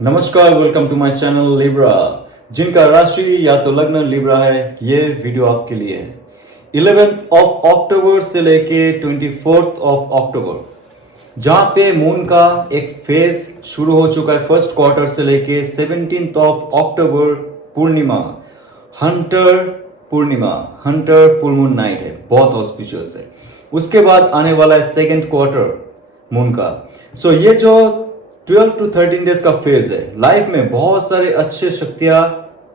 नमस्कार, welcome to my channel Libra. जिनका राशि या तो लग्न लिब्रा है, ये वीडियो आपके लिए है। 11 अक्टूबर से लेके 24 अक्टूबर, जहां पे मून का एक फेज शुरू हो चुका है फर्स्ट क्वार्टर से लेके 17 अक्टूबर पूर्णिमा, हंटर पूर्णिमा, हंटर फुल मून नाइट है, बहुत ऑस्पिशियस है। उसके बाद आने वाला है सेकेंड क्वार्टर मून का। सो ये जो 12 to 13 डेज का फेज है, लाइफ में बहुत सारे अच्छे शक्तियां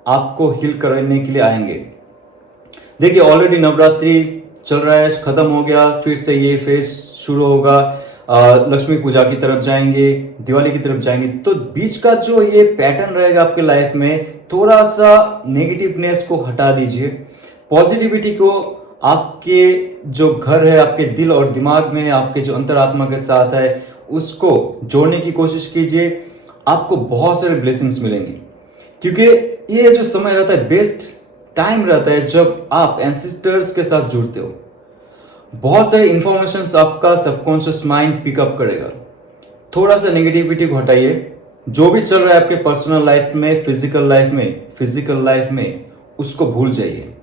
आपको हील करने के लिए आएंगे। देखिए, ऑलरेडी नवरात्रि चल रहा है, खत्म हो गया, फिर से ये फेज शुरू होगा। लक्ष्मी पूजा की तरफ जाएंगे, दिवाली की तरफ जाएंगे, तो बीच का जो ये पैटर्न रहेगा आपके लाइफ में, थोड़ा सा नेगेटिवनेस को हटा दीजिए, पॉजिटिविटी को आपके जो घर है, आपके दिल और दिमाग में, आपके जो अंतरात्मा के साथ है, उसको जोड़ने की कोशिश कीजिए। आपको बहुत सारे ब्लेसिंग्स मिलेंगे, क्योंकि ये जो समय रहता है, बेस्ट टाइम रहता है जब आप एंसेस्टर्स के साथ जुड़ते हो। बहुत सारे इंफॉर्मेशन आपका सबकॉन्शियस माइंड पिकअप करेगा। थोड़ा सा नेगेटिविटी को हटाइए। जो भी चल रहा है आपके पर्सनल लाइफ में, फिजिकल लाइफ में, उसको भूल जाइए।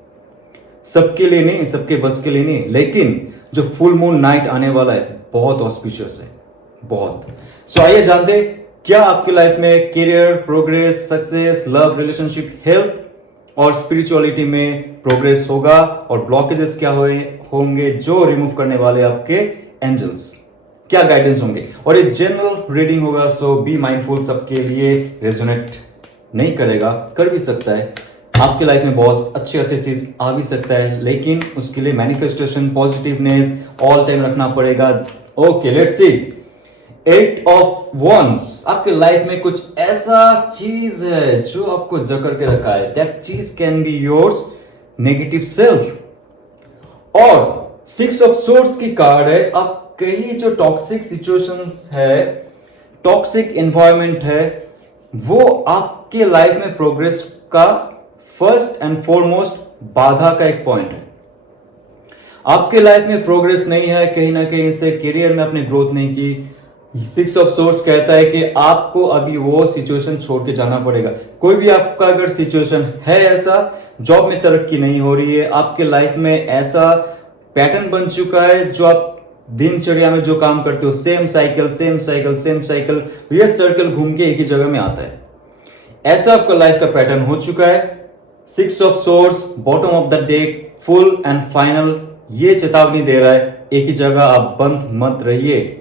सबके लिए नहीं, सबके बस के लिए नहीं, लेकिन जो फुल मून नाइट आने वाला है, बहुत ऑस्पिशियस है, बहुत। सो आइए जानते हैं क्या आपकी लाइफ में career, progress, success, love, relationship, health और स्पिरिचुअलिटी में प्रोग्रेस होगा, और ब्लॉकेजेस क्या होंगे जो रिमूव करने वाले आपके एंजल्स, क्या गाइडेंस होंगे। और ये जनरल रीडिंग होगा, सो बी माइंडफुल, सबके लिए रेजोनेट नहीं करेगा, कर भी सकता है। आपके लाइफ में बहुत अच्छे अच्छे चीज आ भी सकता है, लेकिन उसके लिए मैनिफेस्टेशन, पॉजिटिवनेस ऑल टाइम रखना पड़ेगा। Okay, let's see. 8 of wands, आपके लाइफ में कुछ ऐसा चीज है जो आपको जकड़ के रखा है। दैट चीज can be yours negative self. और 6 ऑफ सोर्ड्स की कार्ड है। अब कई जो टॉक्सिक सिचुएशंस है, टॉक्सिक एनवायरनमेंट है, वो आपके लाइफ में प्रोग्रेस का फर्स्ट एंड फॉरमोस्ट बाधा का एक पॉइंट है। आपके लाइफ में प्रोग्रेस नहीं है, कहीं ना कहीं से करियर में आपने ग्रोथ नहीं की। 6 ऑफ सोर्ड्स कहता है कि आपको अभी वो सिचुएशन छोड़ के जाना पड़ेगा। कोई भी आपका अगर सिचुएशन है ऐसा, जॉब में तरक्की नहीं हो रही है, आपके लाइफ में ऐसा पैटर्न बन चुका है, जो आप दिनचर्या में जो काम करते हो, सेम साइकिल, ये सर्कल घूम के एक ही जगह में आता है, ऐसा आपका लाइफ का पैटर्न हो चुका है। 6 of swords, bottom of the deck, full and final, ये चेतावनी दे रहा है, एक ही जगह आप बंद मत रहिए,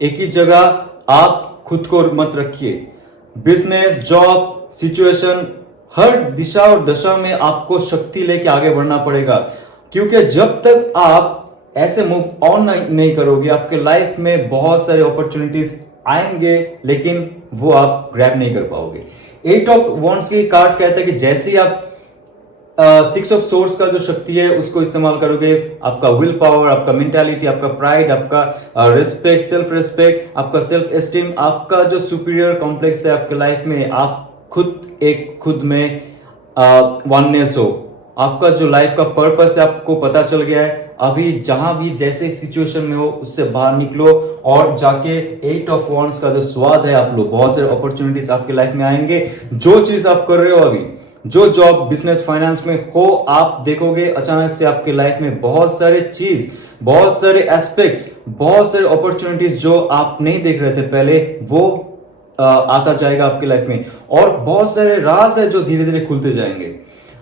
एक ही जगह आप खुद को मत रखिए। बिजनेस, जॉब, सिचुएशन, हर दिशा और दशा में आपको शक्ति लेके आगे बढ़ना पड़ेगा, क्योंकि जब तक आप ऐसे मूव ऑन नहीं करोगे, आपके लाइफ में बहुत सारे अपॉर्चुनिटीज आएंगे, लेकिन वो आप ग्रैब नहीं कर पाओगे। 8 ऑफ वंड्स की कार्ड कहता है कि जैसे ही आप 6 ऑफ सोर्ड्स का जो शक्ति है उसको इस्तेमाल करोगे, आपका विल पावर, आपका मेंटालिटी, आपका प्राइड, आपका रिस्पेक्ट, सेल्फ रिस्पेक्ट, आपका सेल्फ एस्टीम, आपका जो सुपीरियर कॉम्प्लेक्स है आपके लाइफ में, आप खुद में वननेस हो, आपका जो लाइफ का पर्पस है आपको पता चल गया है। अभी जहां भी जैसे सिचुएशन में हो, उससे बाहर निकलो और जाके 8 ऑफ वंड्स का जो स्वाद है आप लो। बहुत सारे अपॉर्चुनिटीज आपके लाइफ में आएंगे। जो चीज आप कर रहे हो अभी, जो जॉब, बिजनेस, फाइनेंस में हो, आप देखोगे अचानक से आपके लाइफ में बहुत सारे चीज, बहुत सारे एस्पेक्ट्स, बहुत सारे अपॉर्चुनिटीज जो आप नहीं देख रहे थे पहले, वो आता जाएगा आपकी लाइफ में। और बहुत सारे राज है जो धीरे धीरे खुलते जाएंगे।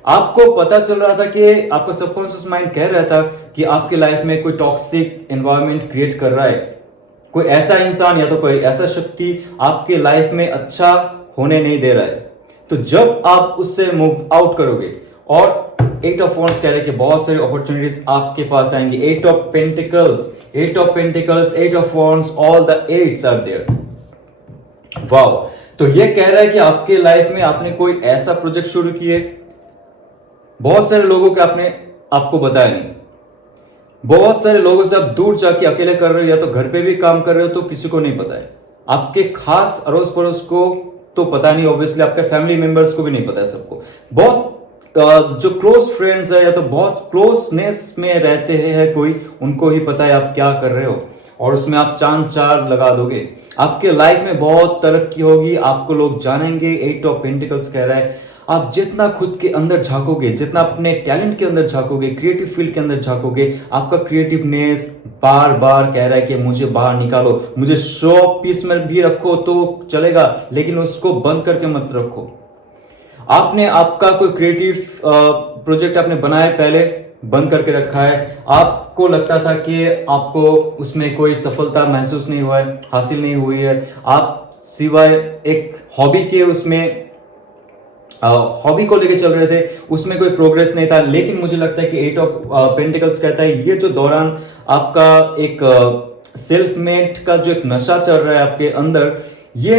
आपको पता चल रहा था कि आपका सबकॉन्शियस माइंड कह रहा था कि आपकी लाइफ में कोई टॉक्सिक एनवायरनमेंट क्रिएट कर रहा है, कोई ऐसा इंसान या तो कोई ऐसा शक्ति आपके लाइफ में अच्छा होने नहीं दे रहा है। तो जब आप उससे मूव आउट करोगे, और 8 ऑफ वंड्स कह रहे हैं कि बहुत सारी अपॉर्चुनिटीज आपके पास आएंगी। 8 of pentacles, 8 of wands, all the 8s are there. Wow! तो ये कह रहा है कि आपके लाइफ में आपने कोई ऐसा प्रोजेक्ट शुरू किए, बहुत सारे लोगों के आपको बताया नहीं, बहुत सारे लोगों से आप दूर जाके अकेले कर रहे हो, या तो घर पे भी काम कर रहे हो तो किसी को नहीं पता है। आपके खास अड़ोस पड़ोस को तो पता नहीं, ऑब्वियसली आपके फैमिली मेंबर्स को भी नहीं पता है सबको। बहुत जो क्लोज फ्रेंड्स है या तो बहुत क्लोजनेस में रहते हैं कोई, उनको ही पता है आप क्या कर रहे हो। और उसमें आप चांद चार लगा दोगे, आपके लाइफ में बहुत तरक्की होगी, आपको लोग जानेंगे। एट ऑफ पेंटिकल्स कह रहा है आप जितना खुद के अंदर झांकोगे, जितना अपने टैलेंट के अंदर झांकोगे, क्रिएटिव फील्ड के अंदर झांकोगे, आपका क्रिएटिवनेस बार बार कह रहा है कि मुझे बाहर निकालो। मुझे शो पीस में भी रखो तो चलेगा, लेकिन उसको बंद करके मत रखो। आपने आपका कोई क्रिएटिव प्रोजेक्ट आपने बनाया, पहले बंद करके रखा है, आपको लगता था कि आपको उसमें कोई सफलता महसूस नहीं हुआ है, हासिल नहीं हुई है, आप सिवाय एक हॉबी के उसमें हॉबी को लेके चल रहे थे, उसमें कोई प्रोग्रेस नहीं था। लेकिन मुझे लगता है कि एट ऑफ पेंटिकल्स कहता है ये जो दौरान आपका एक सेल्फ मेड का जो एक नशा चल रहा है आपके अंदर, ये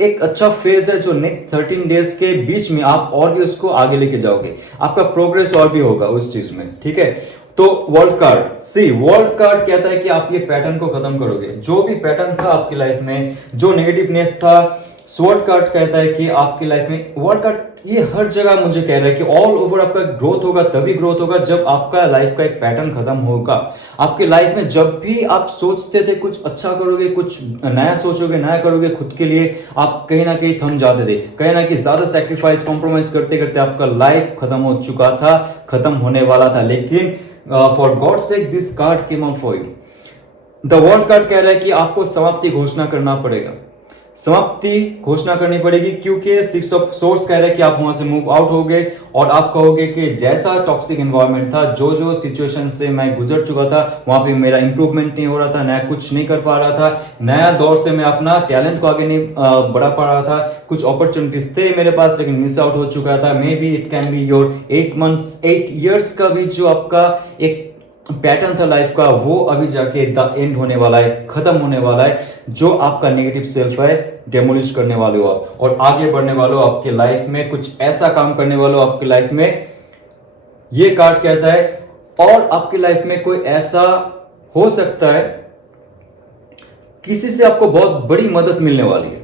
एक अच्छा फेज है जो नेक्स्ट 13 डेज के बीच में आप और भी उसको आगे लेके जाओगे, आपका प्रोग्रेस और भी होगा उस चीज में, ठीक है। तो वर्ल्ड कार्ड, सी वर्ल्ड कार्ड कहता है कि आप ये पैटर्न को खत्म करोगे, जो भी पैटर्न था आपकी लाइफ में, जो नेगेटिवनेस था। स्वॉर्ड कार्ड कहता है कि आपकी लाइफ में, वर्ल्ड कार्ड ये हर जगह मुझे कह रहा है कि ऑल ओवर आपका ग्रोथ होगा, तभी ग्रोथ होगा जब आपका लाइफ का एक पैटर्न खत्म होगा। आपके लाइफ में जब भी आप सोचते थे कुछ अच्छा करोगे, कुछ नया सोचोगे, नया करोगे खुद के लिए, आप कहीं ना कहीं थम जाते थे, कहीं ना कहीं ज्यादा सेक्रीफाइस, कॉम्प्रोमाइज करते करते आपका लाइफ खत्म हो चुका था, खत्म होने वाला था। लेकिन for God sake this card came out for you. The world card कह रहा है कि आपको समाप्ति घोषणा करना पड़ेगा, समाप्ति घोषणा करनी पड़ेगी, क्योंकि सिक्स ऑफ सोर्स कह रहा है कि आप वहां से मूव आउट होगे और आप कहोगे कि जैसा टॉक्सिक एनवायरनमेंट था, जो जो सिचुएशन से मैं गुजर चुका था, वहां पे मेरा इंप्रूवमेंट नहीं हो रहा था, नया कुछ नहीं कर पा रहा था, नया दौर से मैं अपना टैलेंट को आगे नहीं बढ़ा पा रहा था, कुछ अपॉर्चुनिटीज थे मेरे पास लेकिन मिस आउट हो चुका था। May be it can be your 8 months 8 years का भी जो आपका एक पैटर्न था लाइफ का, वो अभी जाके द एंड होने वाला है, खत्म होने वाला है। जो आपका नेगेटिव सेल्फ है डेमोलिश करने वाले हो आप, और आगे बढ़ने वाले हो आपके लाइफ में, कुछ ऐसा काम करने वाले हो आपकी लाइफ में, ये कार्ड कहता है। और आपकी लाइफ में कोई ऐसा हो सकता है, किसी से आपको बहुत बड़ी मदद मिलने वाली है,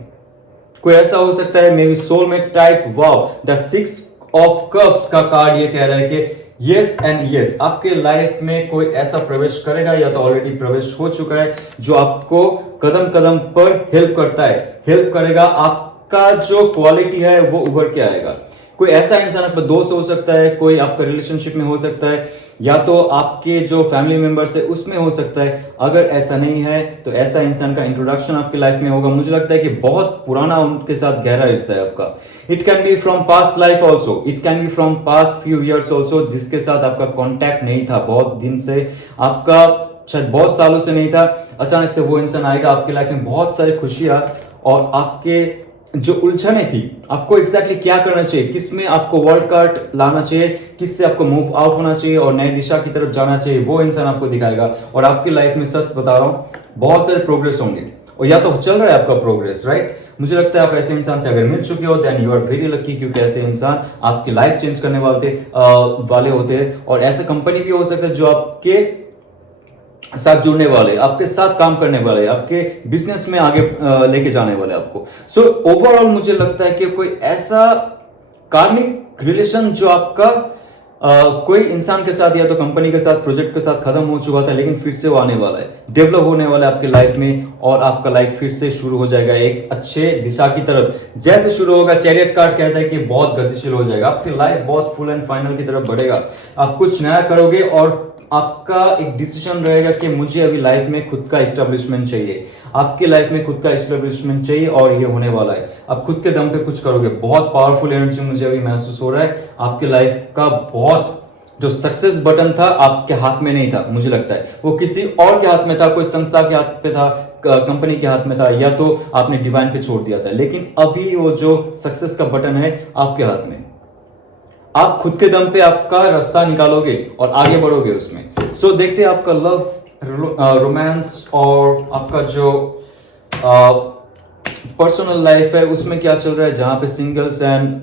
कोई ऐसा हो सकता है, may be soulmate type. Wow, the 6 of Cups का कार्ड ये कह रहा है कि यस एंड यस, आपके लाइफ में कोई ऐसा प्रवेश करेगा या तो ऑलरेडी प्रवेश हो चुका है, जो आपको कदम कदम पर हेल्प करता है, हेल्प करेगा, आपका जो क्वालिटी है वो उभर के आएगा। कोई ऐसा इंसान आपका दोस्त हो सकता है, कोई आपका रिलेशनशिप में हो सकता है, या तो आपके जो फैमिली मेंबर्स है उसमें हो सकता है। अगर ऐसा नहीं है तो ऐसा इंसान का इंट्रोडक्शन आपकी लाइफ में होगा। मुझे लगता है कि बहुत पुराना उनके साथ गहरा रिश्ता है आपका। It can be from past life also, it can be from past few years also, जिसके साथ आपका कॉन्टैक्ट नहीं था बहुत दिन से, आपका शायद बहुत सालों से नहीं था। अचानक से वो इंसान आएगा आपकी लाइफ में, बहुत सारी खुशियां, और आपके जो उलझने थी, आपको एग्जैक्टली क्या करना चाहिए, किसमें आपको वर्ल्ड कार्ड लाना चाहिए, किससे आपको मूव आउट होना चाहिए और नई दिशा की तरफ जाना चाहिए, वो इंसान आपको दिखाएगा। और आपकी लाइफ में सच बता रहा हूं बहुत सारे प्रोग्रेस होंगे, और या तो चल रहा है आपका प्रोग्रेस, राइट। मुझे लगता है आप ऐसे इंसान से अगर मिल चुके हो then you are very lucky, क्योंकि ऐसे इंसान आपकी लाइफ चेंज करने वाले होते हैं। और ऐसा कंपनी भी हो सकता है जो आपके साथ जुड़ने वाले, आपके साथ काम करने वाले, आपके बिजनेस में आगे लेके जाने वाले आपको। सो ओवरऑल मुझे लगता है कि कोई ऐसा कार्मिक रिलेशन जो आपका कोई इंसान के साथ या तो कंपनी के साथ, प्रोजेक्ट के साथ खत्म हो चुका था, लेकिन फिर से वो आने वाला है, डेवलप होने वाला है आपकी लाइफ में, और आपका लाइफ फिर से शुरू हो जाएगा एक अच्छे दिशा की तरफ। जैसे शुरू होगा, चैरियट कार्ड कहता है कि बहुत गतिशील हो जाएगा, आपकी लाइफ बहुत फुल एंड फाइनल की तरफ बढ़ेगा, आप कुछ नया करोगे, और आपका एक डिसीजन रहेगा कि मुझे अभी लाइफ में खुद का एस्टेब्लिशमेंट चाहिए। आपकी लाइफ में खुद का एस्टेब्लिशमेंट चाहिए, और ये होने वाला है। आप खुद के दम पे कुछ करोगे। बहुत पावरफुल एनर्जी मुझे अभी महसूस हो रहा है। आपकी लाइफ का बहुत जो सक्सेस बटन था आपके हाथ में नहीं था, मुझे लगता है वो किसी और के हाथ में था, कोई संस्था के हाथ पे था, कंपनी के हाथ में था, या तो आपने डिवाइन पे छोड़ दिया था। लेकिन अभी वो जो सक्सेस का बटन है आपके हाथ में, आप खुद के दम पे आपका रास्ता निकालोगे और आगे बढ़ोगे उसमें। सो देखते हैं आपका लव, रोमांस और आपका जो पर्सनल लाइफ है उसमें क्या चल रहा है, जहां पे सिंगल्स एंड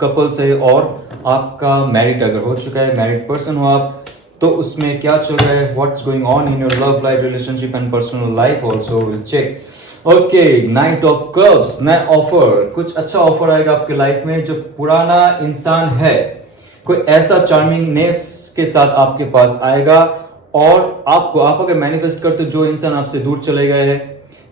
कपल्स है, और आपका मैरिड अगर हो चुका है, मैरिड पर्सन हो आप, तो उसमें क्या चल रहा है, what's going on in your love life, relationship and personal life also will check. Okay, knight of cups, नया ऑफर, कुछ अच्छा ऑफर आएगा आपके लाइफ में। जो पुराना इंसान है, कोई ऐसा चार्मिंगनेस के साथ आपके पास आएगा, और आप अगर मैनिफेस्ट करते हो जो इंसान आपसे दूर चले गए हैं,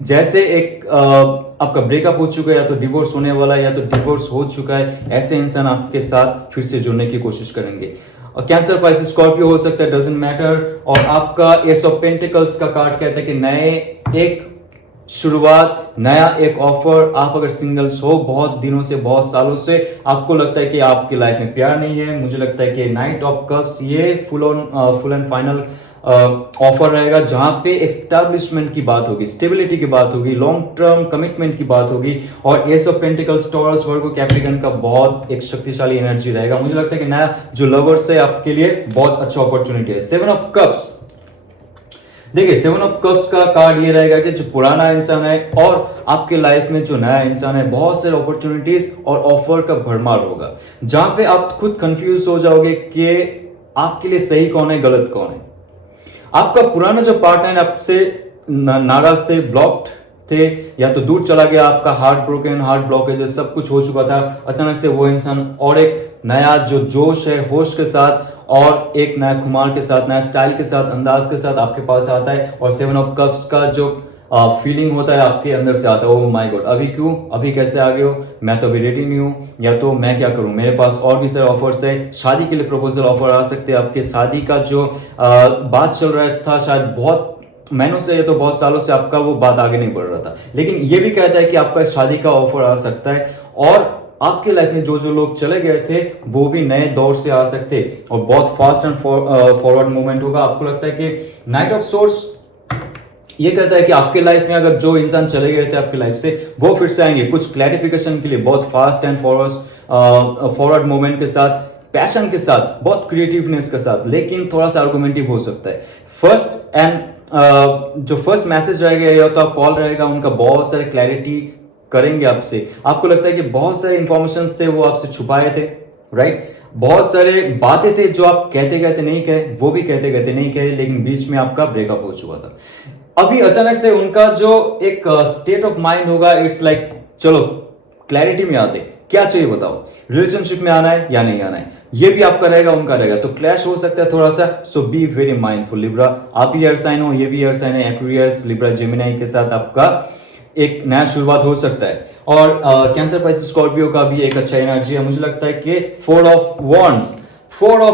जैसे एक आपका ब्रेकअप हो चुका है या तो डिवोर्स होने वाला है या तो डिवोर्स हो चुका है, ऐसे इंसान आपके साथ फिर से जुड़ने की कोशिश करेंगे। और कैंसर, पाइसेस, स्कॉर्पियो हो सकता है, डजंट मैटर। और आपका एस ऑफ पेंटिकल्स का कार्ड कहता है कि नए एक शुरुआत, नया एक ऑफर। आप अगर सिंगल्स हो बहुत दिनों से, बहुत सालों से, आपको लगता है कि आपकी लाइफ में प्यार नहीं है, मुझे लगता है कि नाइट ऑफ कप्स ये फुल एंड फाइनल ऑफर रहेगा, जहां पे एस्टैब्लिशमेंट की बात होगी, स्टेबिलिटी की बात होगी, लॉन्ग टर्म कमिटमेंट की बात होगी। और S of pentacles, taurus, Virgo, Capricorn का बहुत एक शक्तिशाली एनर्जी रहेगा। मुझे लगता है कि नया जो लवर्स है आपके लिए बहुत अच्छा अपॉर्चुनिटी है। सेवन ऑफ कप्स, देखिए सेवन ऑफ कप्स का कार्ड ये रहेगा कि जो पुराना इंसान है और आपके लाइफ में जो नया इंसान है, बहुत सारे अपॉर्चुनिटीज और ऑफर का भरमार होगा, जहां पे आप खुद कंफ्यूज हो जाओगे कि आपके लिए सही कौन है, गलत कौन है। आपका पुराना जो पार्टनर आपसे नाराज थे, ब्लॉक्ड थे, या तो दूर चला गया, आपका हार्ट ब्रोकन, हार्ट ब्लॉकेज, सब कुछ हो चुका था, अचानक से वो इंसान और एक नया जो जोश है, होश के साथ और एक नया खुमार के साथ, नया स्टाइल के साथ, अंदाज के साथ आपके पास आता है। और सेवन ऑफ कप्स का जो फीलिंग होता है आपके अंदर से आता है, ओह माय गॉड, अभी क्यों, अभी कैसे आ गए हो, मैं तो अभी रेडी नहीं हूं, या तो मैं क्या करूं, मेरे पास और भी सारे ऑफर्स है। शादी के लिए प्रपोजल ऑफर आ सकते हैं, आपके शादी का जो बात चल रहा था, शायद बहुत महीनों से या तो बहुत सालों से आपका वो बात आगे नहीं बढ़ रहा था, लेकिन ये भी कहता है कि आपका शादी का ऑफर आ सकता है। और आपके लाइफ में जो जो लोग चले गए थे वो भी नए दौर से आ सकते हैं और बहुत फास्ट एंड फॉरवर्ड मूवमेंट होगा। आपको लगता है कि नाइट ऑफ सोर्स ये कहता है कि आपके लाइफ में अगर जो इंसान चले गए थे आपके लाइफ से, वो फिर से आएंगे कुछ क्लैरिफिकेशन के लिए, बहुत फास्ट एंड फॉरवर्ड मूवमेंट के साथ, पैशन के साथ, बहुत क्रिएटिवनेस के साथ, लेकिन थोड़ा सा आर्गुमेंटिव हो सकता है। फर्स्ट एंड जो फर्स्ट मैसेज रहेगा या तो कॉल रहेगा, उनका बहुत सारे क्लैरिटी करेंगे आपसे। आपको लगता है कि बहुत सारे इंफॉर्मेशन थे वो आपसे छुपाए थे, राइट? बहुत सारे बातें थे जो आप कहते कहते नहीं कहे, वो भी कहते कहते नहीं कहे, लेकिन बीच में आपका ब्रेकअप हो चुका था। अभी अचानक से उनका जो एक स्टेट ऑफ माइंड होगा, इट्स लाइक चलो क्लैरिटी में आते, क्या चाहिए बताओ, रिलेशनशिप में आना है या नहीं आना है, ये भी आपका रहेगा, उनका रहेगा, तो क्लैश हो सकता है थोड़ा सा। सो बी वेरी माइंडफुल लिब्रा। आप भी एयर साइन हो, ये भी एयर साइन है, एक्वेरियस, लिब्रा, जेमिनी के साथ आपका एक नया शुरुआत हो सकता है। और कैंसर, पाइसेस, स्कॉर्पियो का भी एक अच्छा एनर्जी है। मुझे लगता है कि फोर ऑफ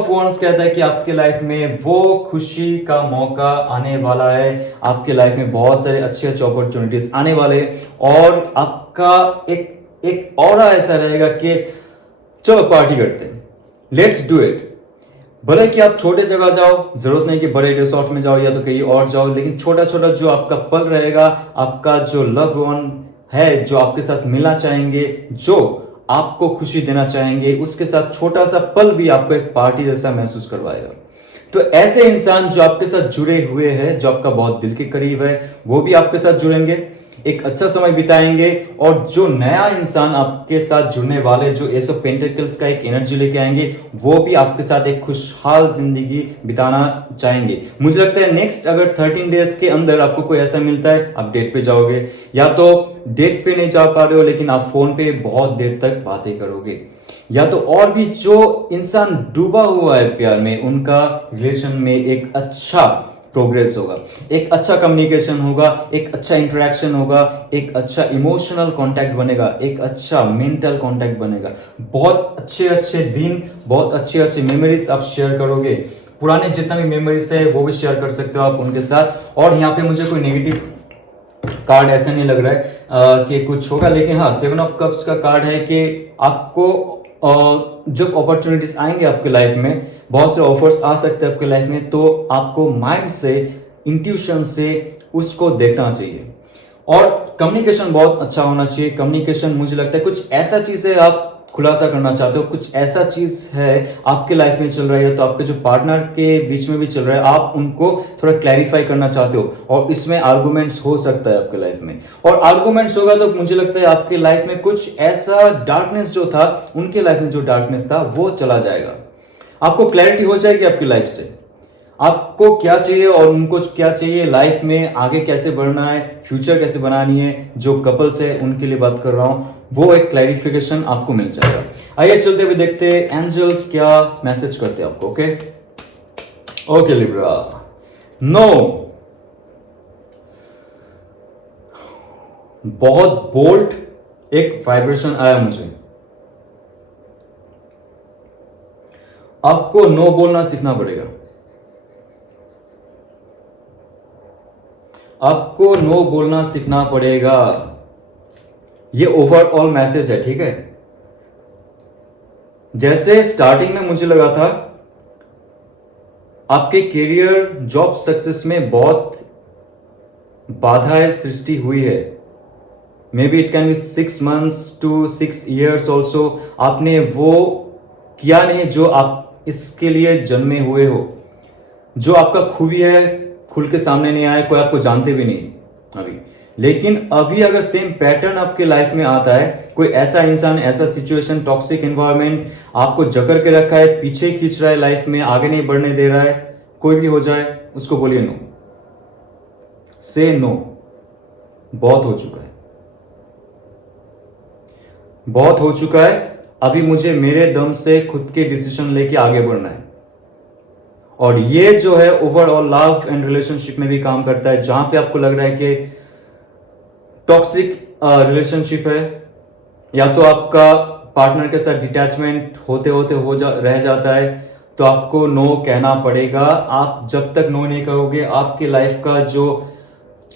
वॉन्ड्स कहता है कि आपके लाइफ में वो खुशी का मौका आने वाला है, आपके लाइफ में बहुत सारे अच्छे अच्छे अपॉर्चुनिटीज आने वाले हैं, और आपका एक ऑरा ऐसा रहेगा कि चलो पार्टी करते हैं, लेट्स डू इट। भले कि आप छोटे जगह जाओ, जरूरत नहीं कि बड़े रिसोर्ट में जाओ या तो कहीं और जाओ, लेकिन छोटा छोटा जो आपका पल रहेगा, आपका जो लव वन है, जो आपके साथ मिलना चाहेंगे, जो आपको खुशी देना चाहेंगे, उसके साथ छोटा सा पल भी आपको एक पार्टी जैसा महसूस करवाएगा। तो ऐसे इंसान जो आपके साथ जुड़े हुए हैं, जो आपका बहुत दिल के करीब है, वो भी आपके साथ जुड़ेंगे, एक अच्छा समय बिताएंगे। और जो नया इंसान आपके साथ जुड़ने वाले, जो एस ऑफ पेंटिकल्स का एक एनर्जी लेके आएंगे, वो भी आपके साथ एक खुशहाल जिंदगी बिताना चाहेंगे। मुझे लगता है नेक्स्ट अगर 13 डेज के अंदर आपको कोई ऐसा मिलता है, आप डेट पे जाओगे, या तो डेट पे नहीं जा पा रहे हो लेकिन आप फोन पे बहुत देर तक बातें करोगे, या तो और भी जो इंसान डूबा हुआ है प्यार में, उनका रिलेशन में एक अच्छा प्रोग्रेस होगा, एक अच्छा कम्युनिकेशन होगा, एक अच्छा इंटरेक्शन होगा, एक अच्छा इमोशनल कांटेक्ट बनेगा, एक अच्छा मेंटल कांटेक्ट बनेगा, बहुत अच्छे अच्छे दिन, बहुत अच्छे अच्छे मेमोरीज आप शेयर करोगे। पुराने जितना भी मेमोरीज है वो भी शेयर कर सकते हो आप उनके साथ। और यहाँ पे मुझे कोई नेगेटिव कार्ड ऐसा नहीं लग रहा है कि कुछ होगा, लेकिन हाँ, सेवन ऑफ कप्स का कार्ड है कि आपको जब अपॉर्चुनिटीज आएंगे आपके लाइफ में, बहुत से ऑफर्स आ सकते हैं आपके लाइफ में, तो आपको माइंड से, इंट्यूशन से उसको देखना चाहिए। और कम्युनिकेशन बहुत अच्छा होना चाहिए। कम्युनिकेशन, मुझे लगता है कुछ ऐसा चीज है आप खुलासा करना चाहते हो, कुछ ऐसा चीज है आपके लाइफ में चल रहा है, तो आपके जो पार्टनर के बीच में भी चल रहा है, आप उनको थोड़ा क्लैरिफाई करना चाहते हो, और इसमें आर्गुमेंट्स हो सकता है आपके लाइफ में। और आर्गुमेंट्स होगा तो मुझे लगता है आपके लाइफ में कुछ ऐसा डार्कनेस जो था, उनके लाइफ में जो डार्कनेस था वो चला जाएगा। आपको क्लैरिटी हो जाएगी आपकी लाइफ से, आपको क्या चाहिए और उनको क्या चाहिए, लाइफ में आगे कैसे बढ़ना है, फ्यूचर कैसे बनानी है। जो कपल्स है उनके लिए बात कर रहा हूं, वो एक क्लैरिफिकेशन आपको मिल जाएगा। आइए चलते हुए देखते हैं एंजल्स क्या मैसेज करते हैं आपको। ओके लिब्रा, नो, बहुत बोल्ड एक वाइब्रेशन आया मुझे। आपको नो बोलना सीखना पड़ेगा। आपको नो बोलना सीखना पड़ेगा। ये ओवरऑल मैसेज है, ठीक है। जैसे स्टार्टिंग में मुझे लगा था आपके करियर जॉब सक्सेस में बहुत बाधाएं सृष्टि हुई है। May be it can be 6 months to 6 years also. आपने वो किया नहीं जो आप इसके लिए जन्मे हुए हो। जो आपका खूबी है खुल के सामने नहीं आया, कोई आपको जानते भी नहीं अभी। लेकिन अभी अगर सेम पैटर्न आपके लाइफ में आता है, कोई ऐसा इंसान, ऐसा सिचुएशन, टॉक्सिक एनवायरनमेंट आपको जकड़ के रखा है, पीछे खींच रहा है, लाइफ में आगे नहीं बढ़ने दे रहा है, कोई भी हो जाए, उसको बोलिए नो। से नो। बहुत हो चुका है, बहुत हो चुका है। अभी मुझे मेरे दम से खुद के डिसीजन लेके आगे बढ़ना है। और ये जो है ओवरऑल लव एंड रिलेशनशिप में भी काम करता है। जहां पे आपको लग रहा है कि टॉक्सिक रिलेशनशिप है, या तो आपका पार्टनर के साथ डिटैचमेंट होते होते रह जाता है, तो आपको नो कहना पड़ेगा। आप जब तक नो नहीं करोगे, आपकी लाइफ का जो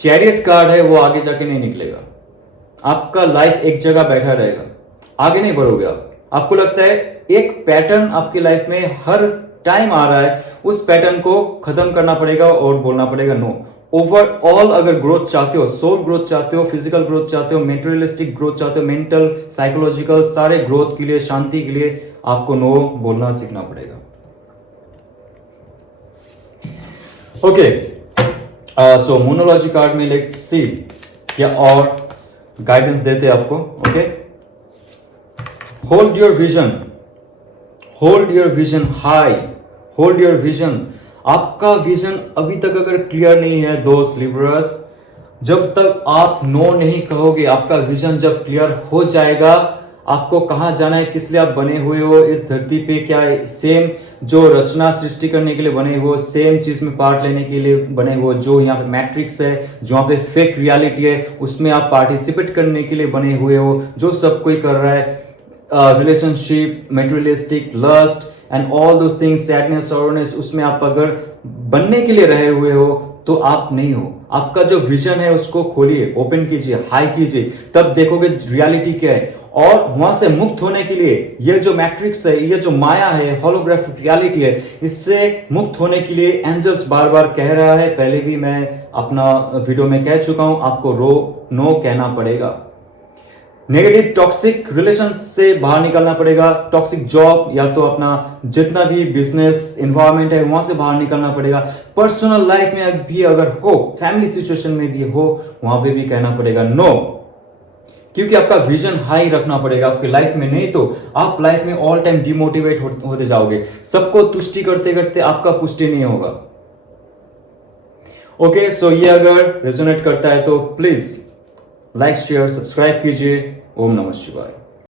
चैरियट कार्ड है वो आगे जाके नहीं निकलेगा। आपका लाइफ एक जगह बैठा रहेगा, आगे नहीं बढ़ोगे आप। आपको लगता है एक पैटर्न आपकी लाइफ में हर टाइम आ रहा है, उस पैटर्न को खत्म करना पड़ेगा और बोलना पड़ेगा नो। ओवरऑल अगर ग्रोथ चाहते हो, सोल ग्रोथ चाहते हो, फिजिकल ग्रोथ चाहते हो, मेटेरियलिस्टिक ग्रोथ चाहते हो, मेंटल, साइकोलॉजिकल, सारे ग्रोथ के लिए, शांति के लिए आपको नो बोलना सीखना पड़ेगा। ओके, सो मोनोलॉजी कार्ड में लेट्स सी क्या और गाइडेंस देते हैं आपको। Okay, hold your vision, hold your vision high, hold your vision. आपका विजन अभी तक अगर क्लियर नहीं है दोस्त लिब्रस, जब तक आप नो नहीं कहोगे, आपका विजन जब क्लियर हो जाएगा, आपको कहां जाना है, किस लिए आप बने हुए हो इस धरती पे, क्या सेम जो रचना सृष्टि करने के लिए बने हुए, सेम चीज में पार्ट लेने के लिए बने हुए, जो यहाँ पे मैट्रिक्स है, जो यहाँ पे फेक रियलिटी है, उसमें आप पार्टिसिपेट करने के लिए बने हुए हो, जो सब कोई कर रहा है। Relationship, materialistic, lust and all those things, sadness, sorrowness, उसमें आप अगर बनने के लिए रहे हुए हो तो आप नहीं हो। आपका जो विजन है उसको खोलिए, ओपन कीजिए, हाई कीजिए, तब देखोगे रियलिटी क्या है। और वहां से मुक्त होने के लिए ये जो मैट्रिक्स है, ये जो माया है, होलोग्राफिक रियलिटी है, इससे मुक्त होने के लिए एंजल्स बार बार कह रहा है, पहले भी मैं अपना वीडियो में कह चुका हूं, आपको नो कहना पड़ेगा। नेगेटिव टॉक्सिक रिलेशन से बाहर निकलना पड़ेगा। टॉक्सिक जॉब या तो अपना जितना भी बिजनेस एनवायरनमेंट है वहां से बाहर निकलना पड़ेगा। पर्सनल लाइफ में भी अगर हो, फैमिली सिचुएशन में भी हो, वहां पे भी कहना पड़ेगा नो। क्योंकि आपका विजन हाई रखना पड़ेगा आपकी लाइफ में, नहीं तो आप लाइफ में ऑल टाइम डिमोटिवेट होते जाओगे। सबको तुष्टि करते करते आपका पुष्टि नहीं होगा। ओके, सो ये अगर रेजोनेट करता है तो प्लीज लाइक, शेयर, सब्सक्राइब कीजिए। ओम नमः शिवाय।